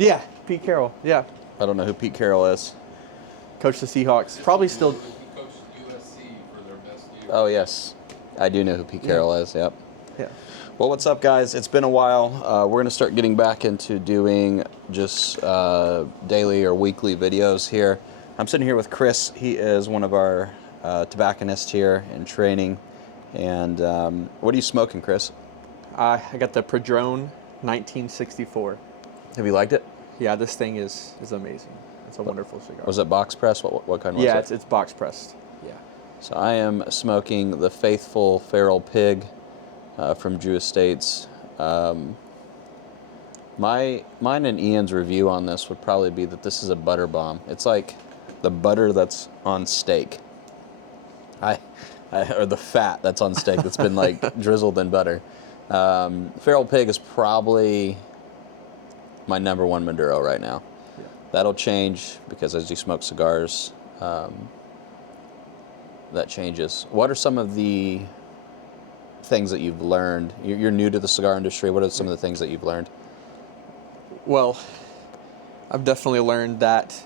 Yeah, Pete Carroll. Yeah, I don't know who Pete Carroll is. coached the Seahawks. Probably still. He coached USC for their best year. Oh, yes. I do know who Pete Carroll is, yep. Yeah. Well, what's up, guys? It's been a while. We're going to start getting back into doing just daily or weekly videos here. I'm sitting here with Chris. He is one of our tobacconists here in training. And what are you smoking, Chris? I got the Padron 1964. Have you liked it? Yeah, this thing is amazing. It's a wonderful cigar. Was it box press? What kind was it? Yeah, it's box pressed. Yeah. So I am smoking the Faithful Feral Pig from Drew Estates. Mine and Ian's review on this would probably be that this is a butter bomb. It's like the butter that's on steak. Or the fat that's on steak that's been like drizzled in butter. Feral Pig is probably my number one Maduro right now. Yeah. That'll change because as you smoke cigars, that changes. What are some of the things that you've learned? You're new to the cigar industry. What are some of the things that you've learned? Well, I've definitely learned that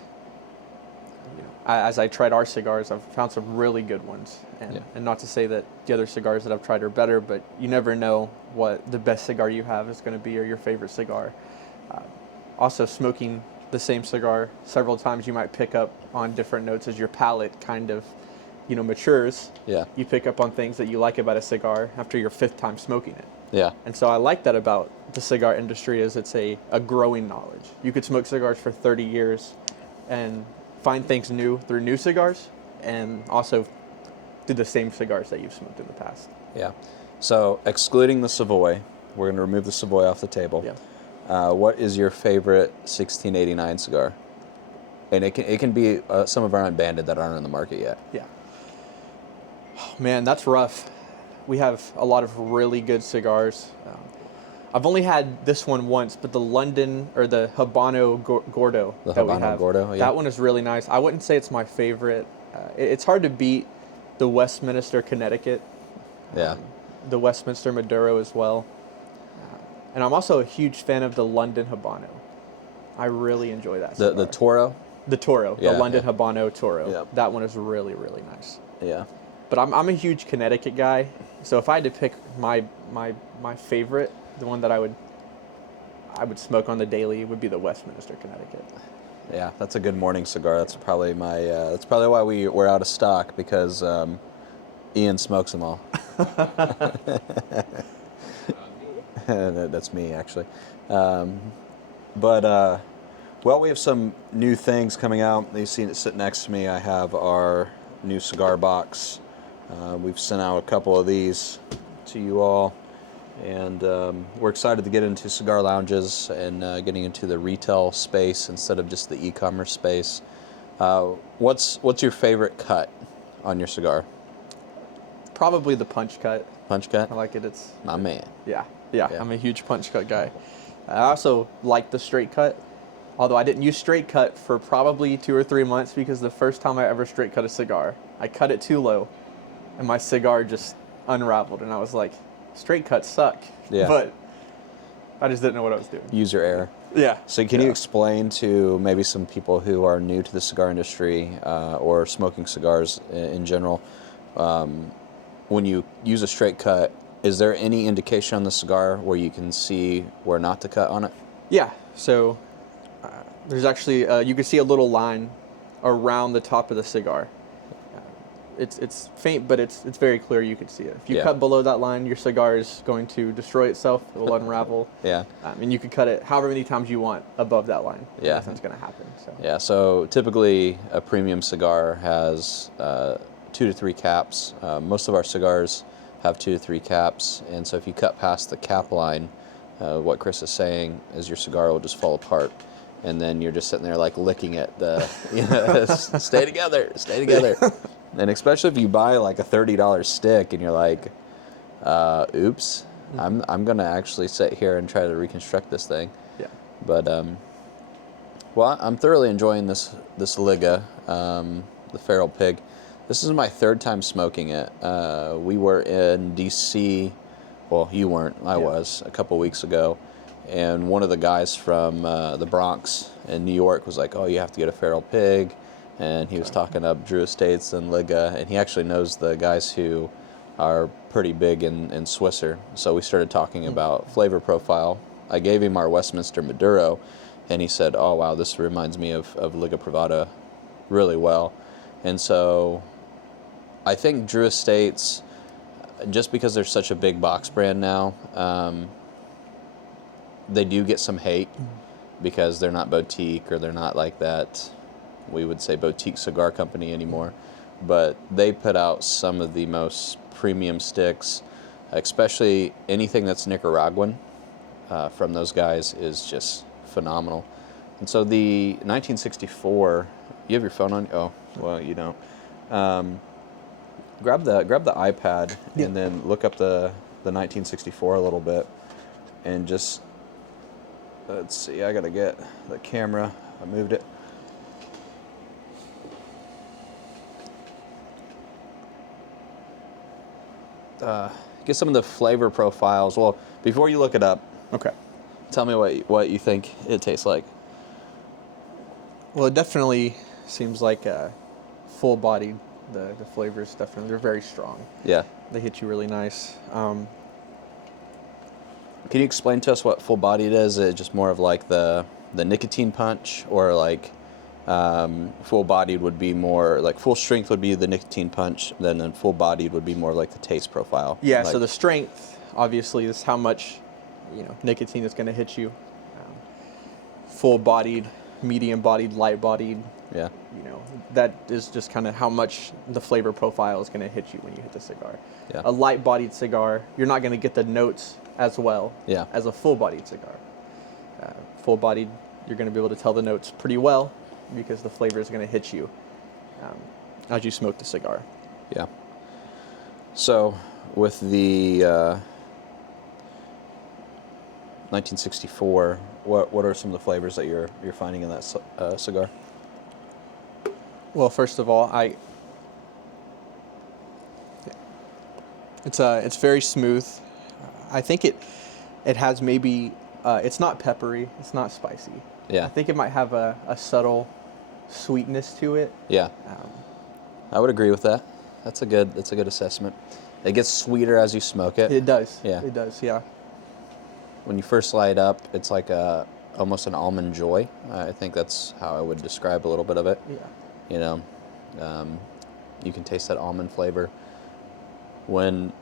as I tried our cigars, I've found some really good ones. And not to say that the other cigars that I've tried are better, but you never know what the best cigar you have is going to be or your favorite cigar. Also, smoking the same cigar several times, you might pick up on different notes as your palate kind of, matures. Yeah. You pick up on things that you like about a cigar after your 5th time smoking it. Yeah. And so I like that about the cigar industry is it's a growing knowledge. You could smoke cigars for 30 years and find things new through new cigars and also do the same cigars that you've smoked in the past. Yeah. So excluding the Savoy, we're going to remove the Savoy off the table. Yeah. What is your favorite 1689 cigar? And it can be some of our unbanded that aren't on the market yet. Yeah. Oh, man, that's rough. We have a lot of really good cigars. I've only had this one once, but the London or the Habano Gordo The that we Habano have, Gordo, yeah. that one is really nice. I wouldn't say it's my favorite. It's hard to beat the Westminster, Connecticut. Yeah. The Westminster Maduro as well. And I'm also a huge fan of the London Habano. I really enjoy that cigar. The Toro? The Toro, Yeah, the London yeah. Habano Toro. Yeah. That one is really, really nice. Yeah. But I'm a huge Connecticut guy, so if I had to pick my favorite, the one that I would smoke on the daily would be the Westminster, Connecticut. Yeah, that's a good morning cigar. That's probably that's probably why we're out of stock because Ian smokes them all. That's me, actually. Well, we have some new things coming out. You see it sit next to me. I have our new cigar box. We've sent out a couple of these to you all. And we're excited to get into cigar lounges and getting into the retail space instead of just the e-commerce space. What's your favorite cut on your cigar? Probably the punch cut. Punch cut? I like it. It's My man. Yeah. I'm a huge punch cut guy. I also like the straight cut, although I didn't use straight cut for probably 2 or 3 months because the first time I ever straight cut a cigar, I cut it too low, and my cigar just unraveled, and I was like, straight cuts suck. Yeah. But I just didn't know what I was doing. User error. Yeah. So can you explain to maybe some people who are new to the cigar industry or smoking cigars in general, when you use a straight cut, is there any indication on the cigar where you can see where not to cut on it? Yeah. So there's actually, you can see a little line around the top of the cigar. It's faint, but it's very clear you can see it. If you cut below that line, your cigar is going to destroy itself. It will unravel. Yeah. And you can cut it however many times you want above that line. Yeah. Nothing's going to happen. So. Yeah, so typically a premium cigar has 2 to 3 caps. Most of our cigars have 2 to 3 caps, and so if you cut past the cap line, what Chris is saying is your cigar will just fall apart, and then you're just sitting there like licking it. Stay together, stay together. And especially if you buy like a $30 stick and you're like, oops, I'm gonna actually sit here and try to reconstruct this thing. Yeah. But well, I'm thoroughly enjoying this Liga, the Feral Pig. This is my 3rd time smoking it. We were in DC. Well, you weren't. I was a couple weeks ago, and one of the guys from the Bronx in New York was like, "Oh, you have to get a feral pig," and he was talking up Drew Estates and Liga, and he actually knows the guys who are pretty big in Swisser. So we started talking about flavor profile. I gave him our Westminster Maduro, and he said, "Oh wow, this reminds me of Liga Privada really well." And so I think Drew Estates, just because they're such a big box brand now, they do get some hate because they're not boutique, or they're not like that, we would say, boutique cigar company anymore. But they put out some of the most premium sticks, especially anything that's Nicaraguan from those guys is just phenomenal. And so the 1964, you have your phone on? Oh, well, you don't. Grab the iPad and then look up the 1964 a little bit, and just, let's see, I gotta get the camera. I moved it. Get some of the flavor profiles. Well, before you look it up, Okay. tell me what you think it tastes like. Well, it definitely seems like full-bodied. The flavors definitely, they're very strong. Yeah. They hit you really nice. Can you explain to us what full-bodied is? Is it just more of like the nicotine punch, or like full-bodied would be more like full strength would be the nicotine punch, then full-bodied would be more like the taste profile? Yeah, like, so the strength, obviously, is how much, nicotine is going to hit you. Full-bodied, medium-bodied, light-bodied, yeah, that is just kind of how much the flavor profile is going to hit you when you hit the cigar. Yeah. A light-bodied cigar, you're not going to get the notes as well Yeah. as a full-bodied cigar. Full-bodied, you're going to be able to tell the notes pretty well because the flavor is going to hit you as you smoke the cigar. yeah. So with the 1964, what are some of the flavors that you're finding in that cigar? Well, first of all, it's very smooth. I think it has maybe it's not peppery, it's not spicy. Yeah. I think it might have a subtle sweetness to it. Yeah. I would agree with that. That's a good assessment. It gets sweeter as you smoke it. It does. Yeah. It does. Yeah. When you first light up, it's like almost an almond joy. I think that's how I would describe a little bit of it. Yeah. You can taste that almond flavor. When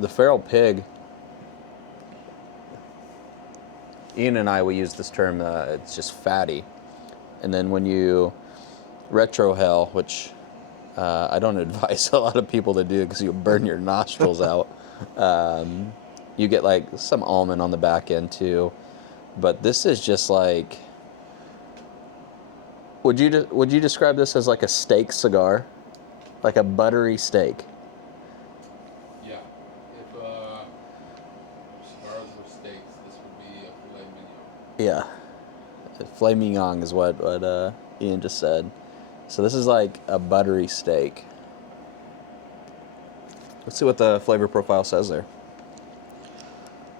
the feral pig, Ian and I, we use this term, it's just fatty. And then when you retrohale, which I don't advise a lot of people to do because you'll burn your nostrils out, you get like some almond on the back end too. But this is just like, would you describe this as like a steak cigar? Like a buttery steak? Yeah. If cigars were steaks, this would be a filet mignon. Yeah. Filet mignon is what Ian just said. So this is like a buttery steak. Let's see what the flavor profile says there.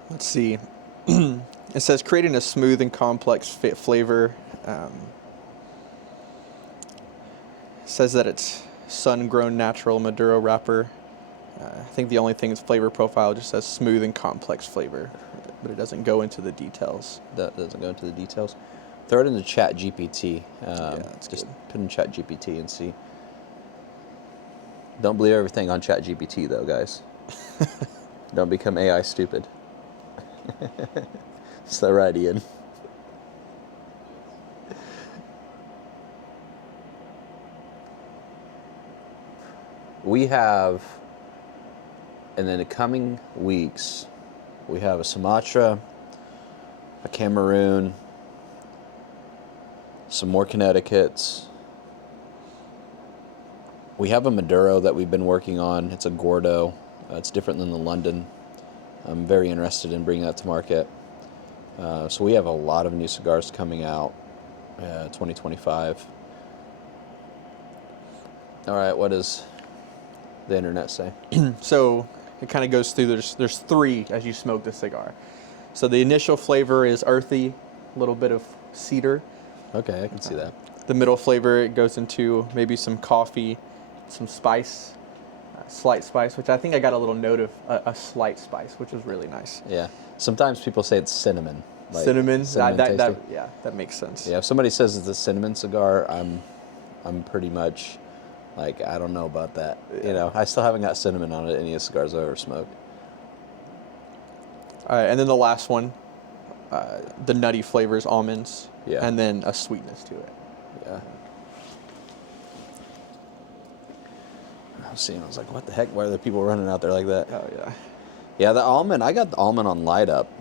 Let's see. It says creating a smooth and complex flavor. Says that it's sun-grown natural Maduro wrapper. I think the only thing is flavor profile just says smooth and complex flavor, but it doesn't go into the details. That doesn't go into the details. Throw it into Chat GPT. That's just good. put in Chat GPT and see. Don't believe everything on Chat GPT though, guys. Don't become AI stupid. Is that right, Ian? We have, and in the coming weeks, we have a Sumatra, a Cameroon, some more Connecticut's. We have a Maduro that we've been working on. It's a Gordo. It's different than the London. I'm very interested in bringing that to market. So we have a lot of new cigars coming out 2025. All right, what does the internet say? So it kind of goes through. There's three as you smoke the cigar. So the initial flavor is earthy, a little bit of cedar. Okay, I can see that. The middle flavor, it goes into maybe some coffee, some spice, slight spice, which I think I got a little note of a slight spice, which was really nice. Yeah. Sometimes people say it's cinnamon. Like Cinnamon, tasting. yeah, that makes sense. Yeah, if somebody says it's a cinnamon cigar, I'm pretty much like, I don't know about that. Yeah. You know, I still haven't got cinnamon on it any of the cigars I've ever smoked. All right, and then the last one, the nutty flavors, almonds, Yeah. and then a sweetness to it. Yeah. I was seeing, I was like, what the heck? Why are there people running out there like that? Oh yeah. Yeah, the almond, I got the almond on light up.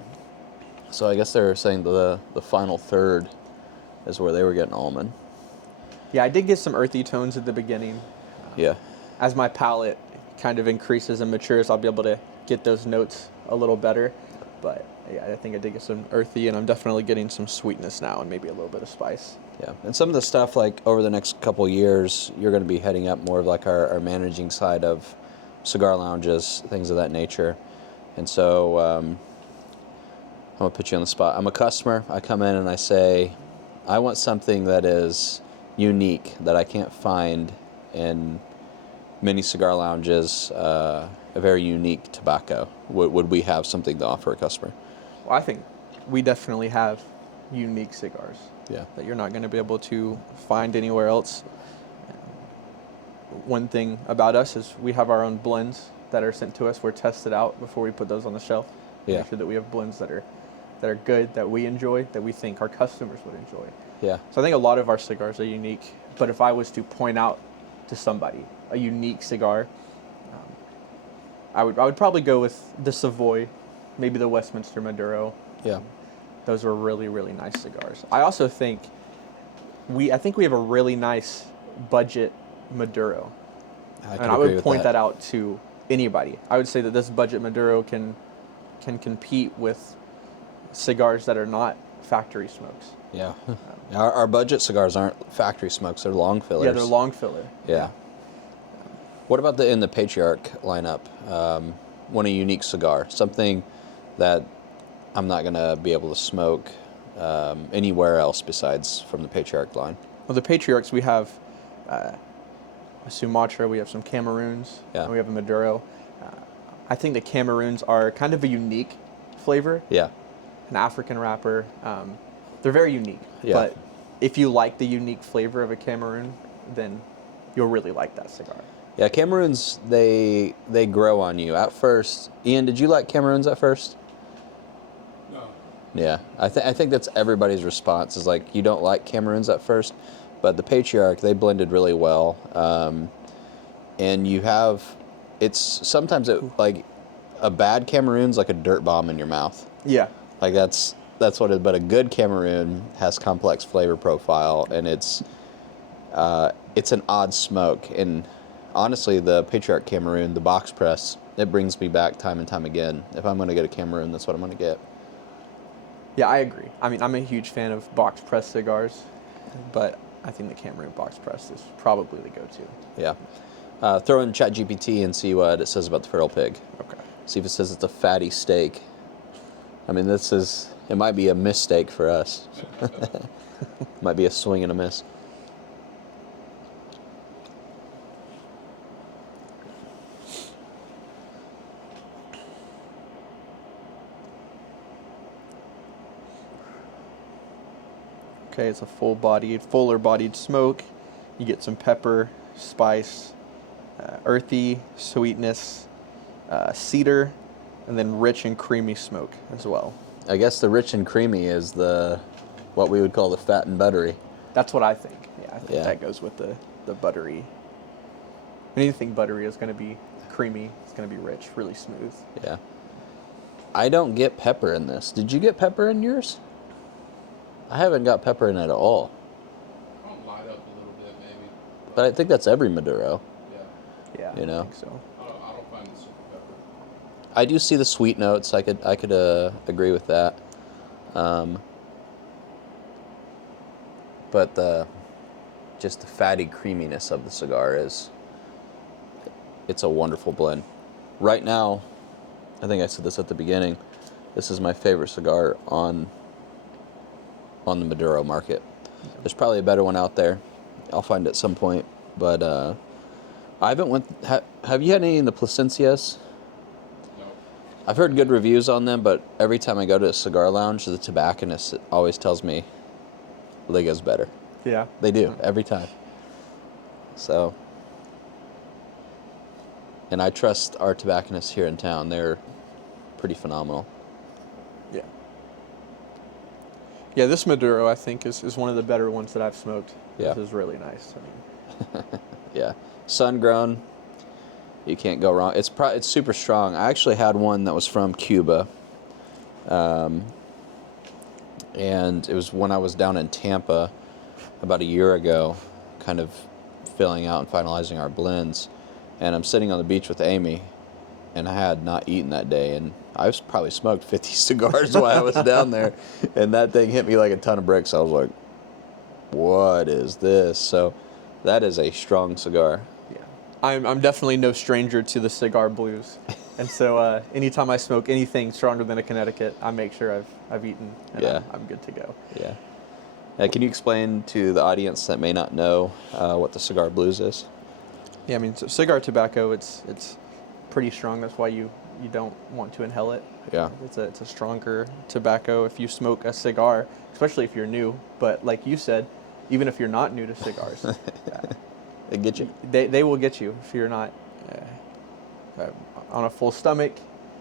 So I guess they're saying the final third is where they were getting almond. Yeah, I did get some earthy tones at the beginning. Yeah. As my palate kind of increases and matures, I'll be able to get those notes a little better. But yeah, I think I did get some earthy, and I'm definitely getting some sweetness now and maybe a little bit of spice. Yeah, and some of the stuff, like over the next couple years, you're going to be heading up more of like our managing side of cigar lounges, things of that nature. And so I'm going to put you on the spot. I'm a customer. I come in and I say, I want something that is unique, that I can't find in many cigar lounges, a very unique tobacco. Would we have something to offer a customer? Well, I think we definitely have unique cigars. Yeah. That you're not going to be able to find anywhere else. One thing about us is we have our own blends that are sent to us. We're tested out before we put those on the shelf. Yeah. Make sure that we have blends that are good, that we enjoy, that we think our customers would enjoy. Yeah. So I think a lot of our cigars are unique. But if I was to point out to somebody a unique cigar, I would probably go with the Savoy, maybe the Westminster Maduro. Yeah. Those were really, really nice cigars. I also think we have a really nice budget Maduro. And I would point that out to anybody. I would say that this budget Maduro can compete with cigars that are not factory smokes. Yeah. Our budget cigars aren't factory smokes, they're long fillers. Yeah, they're long filler. Yeah. What about in the Patriarch lineup? Want a unique cigar, something that I'm not going to be able to smoke anywhere else besides from the Patriarch line. Well, the Patriarchs, we have a Sumatra, we have some Cameroons, Yeah. and we have a Maduro. I think the Cameroons are kind of a unique flavor. Yeah. An African wrapper. They're very unique. Yeah. But if you like the unique flavor of a Cameroon, then you'll really like that cigar. Yeah, Cameroons, they grow on you. At first, Ian, did you like Cameroons at first? No. Yeah, I think that's everybody's response is like, you don't like Cameroons at first, but the Patriarch, they blended really well. And you have, sometimes like a bad Cameroon's like a dirt bomb in your mouth. Yeah. Like that's what it is, but a good Cameroon has complex flavor profile, and it's an odd smoke. And honestly, the Patriarch Cameroon, the box press, it brings me back time and time again. If I'm going to get a Cameroon, that's what I'm going to get. Yeah, I agree. I mean, I'm a huge fan of box press cigars, but I think the Cameroon box press is probably the go-to. Yeah. Throw in ChatGPT and see what it says about the feral pig. Okay. See if it says it's a fatty steak. I mean, it might be a mistake for us. Might be a swing and a miss. Okay, it's a fuller-bodied smoke. You get some pepper, spice, earthy, sweetness, cedar, and then rich and creamy smoke as well. I guess the rich and creamy is what we would call the fat and buttery. That's what I think. Yeah, I think Yeah. that goes with the buttery. Anything buttery is going to be creamy. It's going to be rich, really smooth. Yeah. I don't get pepper in this. Did you get pepper in yours? I haven't got pepper in it at all. I'll light up a little bit, maybe. But I think that's every Maduro. Yeah. Yeah, You know? I think so. I don't find the super pepper. I do see the sweet notes. I could agree with that. But just the fatty creaminess of the cigar it's a wonderful blend. Right now, I think I said this at the beginning, This is my favorite cigar on the Maduro market. There's probably a better one out there. I'll find it at some point. But I haven't have you had any in the Placencias? No. I've heard good reviews on them, but every time I go to a cigar lounge, the tobacconist always tells me Liga's better. Yeah. They do, every time. So, and I trust our tobacconists here in town. They're pretty phenomenal. Yeah. Yeah, this Maduro, I think, is one of the better ones that I've smoked. Yeah. This is really nice. I mean, Yeah. Sun-grown, you can't go wrong. It's super strong. I actually had one that was from Cuba. And it was when I was down in Tampa about a year ago, kind of filling out and finalizing our blends. And I'm sitting on the beach with Amy, and I had not eaten that day, and I was probably smoked 50 cigars while I was down there, and that thing hit me like a ton of bricks. I was like, what is this? So that is a strong cigar. yeah. I'm definitely no stranger to the cigar blues. And so anytime I smoke anything stronger than a Connecticut, I make sure I've eaten, and Yeah. I'm good to go. Yeah. Can you explain to the audience that may not know what the cigar blues is? Yeah, I mean, so cigar tobacco, it's pretty strong. That's why you don't want to inhale it. Yeah. It's a stronger tobacco if you smoke a cigar, especially if you're new. But like you said, even if you're not new to cigars, They get you. they will get you if you're not on a full stomach.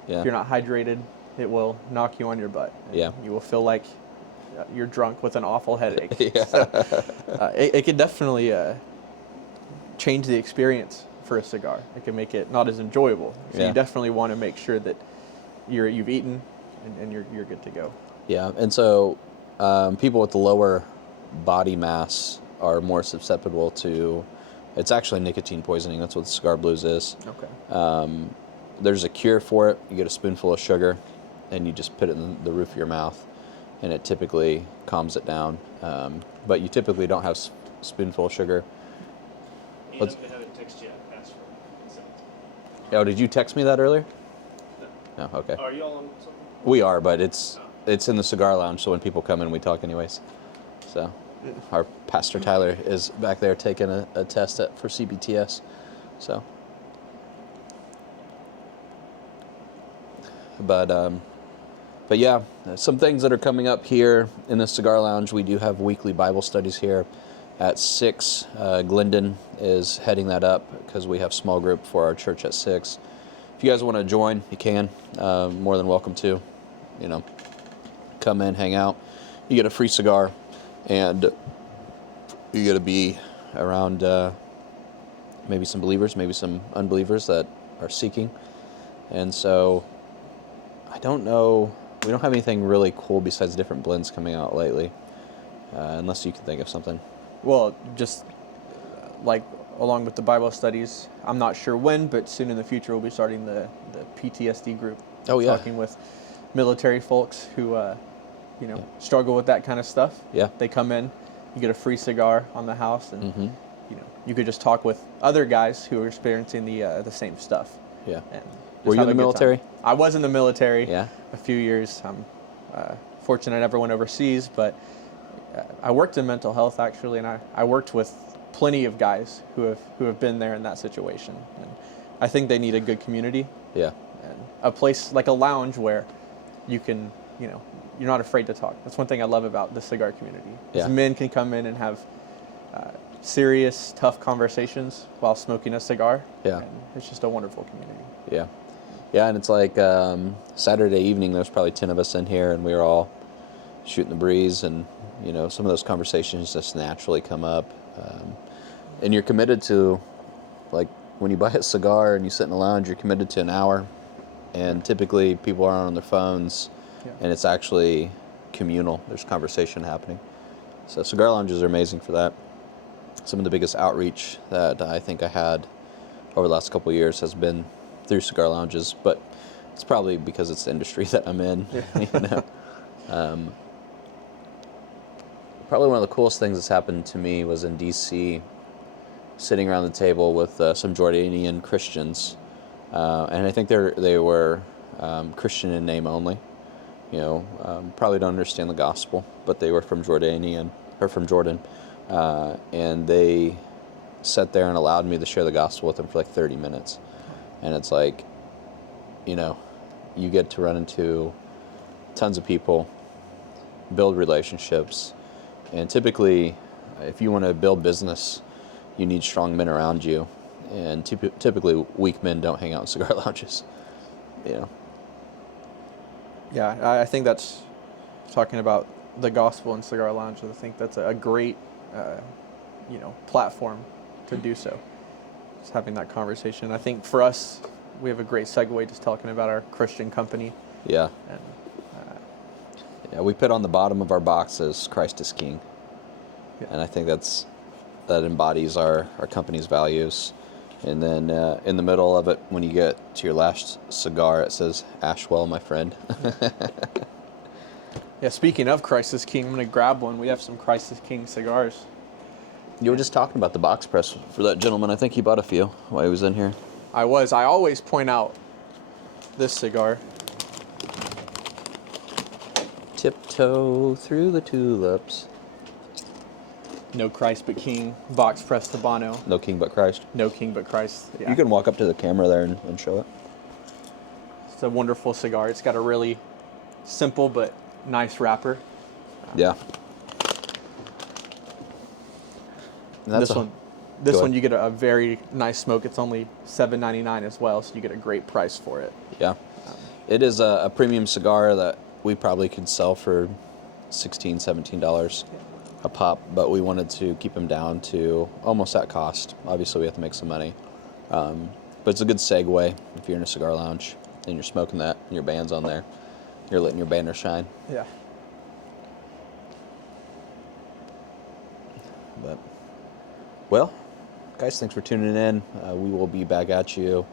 Yeah. If you're not hydrated, it will knock you on your butt. And Yeah. you will feel like you're drunk with an awful headache. Yeah. So, it can definitely change the experience for a cigar. It can make it not as enjoyable. So Yeah. you definitely want to make sure that you've eaten and you're good to go. Yeah, and so people with the lower body mass are more susceptible to, it's actually nicotine poisoning. That's what the cigar blues is. Okay. There's a cure for it. You get a spoonful of sugar, and you just put it in the roof of your mouth, and it typically calms it down. But you typically don't have a spoonful of sugar. I haven't texted yet. Ask for consent. Oh, did you text me that earlier? No. Okay. Are you all on something? We are, but it's in the cigar lounge, so when people come in, we talk anyways. So our pastor Tyler is back there taking a test for CBTS. So, but yeah, some things that are coming up here in the cigar lounge. We do have weekly Bible studies here at 6. Glendon is heading that up because we have small group for our church at 6. If you guys want to join, you can. More than welcome to. You know, come in, hang out. You get a free cigar, and you get to be around maybe some believers, maybe some unbelievers that are seeking. And so, I don't know. We don't have anything really cool besides different blends coming out lately, unless you can think of something. Well, just like along with the Bible studies, I'm not sure when, but soon in the future we'll be starting the PTSD group. Oh, yeah. Talking with military folks who, struggle with that kind of stuff. Yeah. They come in, you get a free cigar on the house, and Mm-hmm. you could just talk with other guys who are experiencing the same stuff. Yeah. And just Were you have in the a good time. military? I was in the military. Yeah. A few years. I'm fortunate I never went overseas, but I worked in mental health actually, and I worked with plenty of guys who have been there in that situation. And I think they need a good community. Yeah. And a place like a lounge where you can, you're not afraid to talk. That's one thing I love about the cigar community. Yeah. Men can come in and have serious, tough conversations while smoking a cigar. Yeah. And it's just a wonderful community. Yeah. Yeah, and it's like Saturday evening, there's probably 10 of us in here, and we were all shooting the breeze, and, some of those conversations just naturally come up. And you're committed to, like, when you buy a cigar and you sit in a lounge, you're committed to an hour, and typically people aren't on their phones, and it's actually communal. There's conversation happening. So cigar lounges are amazing for that. Some of the biggest outreach that I think I had over the last couple of years has been through cigar lounges, but it's probably because it's the industry that I'm in. Probably one of the coolest things that's happened to me was in DC, sitting around the table with some Jordanian Christians, and I think they were Christian in name only, probably don't understand the gospel, but they were from Jordan, and they sat there and allowed me to share the gospel with them for like 30 minutes. And it's like, you get to run into tons of people, build relationships, and typically, if you want to build business, you need strong men around you, and typically weak men don't hang out in cigar lounges. Yeah, I think that's talking about the gospel and cigar lounges. I think that's a great, platform to do so. Just having that conversation. I think for us, we have a great segue just talking about our Christian company. Yeah. And, we put on the bottom of our boxes, Christ is King. Yeah. And I think that embodies our company's values. And then in the middle of it, when you get to your last cigar, it says, Ashwell, my friend. Yeah, speaking of Christ is King, I'm going to grab one. We have some Christ is King cigars. You were just talking about the box press for that gentleman. I think he bought a few while he was in here. I always point out this cigar. Tiptoe through the tulips. No Christ but King, box press Habano. No king but Christ. No King but Christ. Yeah. You can walk up to the camera there and show it. It's a wonderful cigar. It's got a really simple but nice wrapper. Yeah. And This one you get a very nice smoke. It's only $7.99 as well, so you get a great price for it. Yeah. It is a premium cigar that we probably could sell for $16, $17 a pop, but we wanted to keep them down to almost that cost. Obviously, we have to make some money. But it's a good segue if you're in a cigar lounge and you're smoking that and your band's on there. You're letting your banner shine. Yeah. But, well, guys, thanks for tuning in. We will be back at you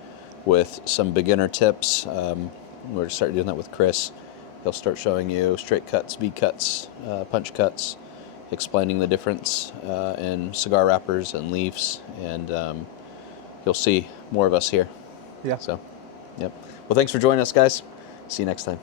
with some beginner tips. We're going to start doing that with Chris. He'll start showing you straight cuts, V cuts, punch cuts, explaining the difference in cigar wrappers and leaves, and you'll see more of us here. Yeah. So, yep. Well, thanks for joining us, guys. See you next time.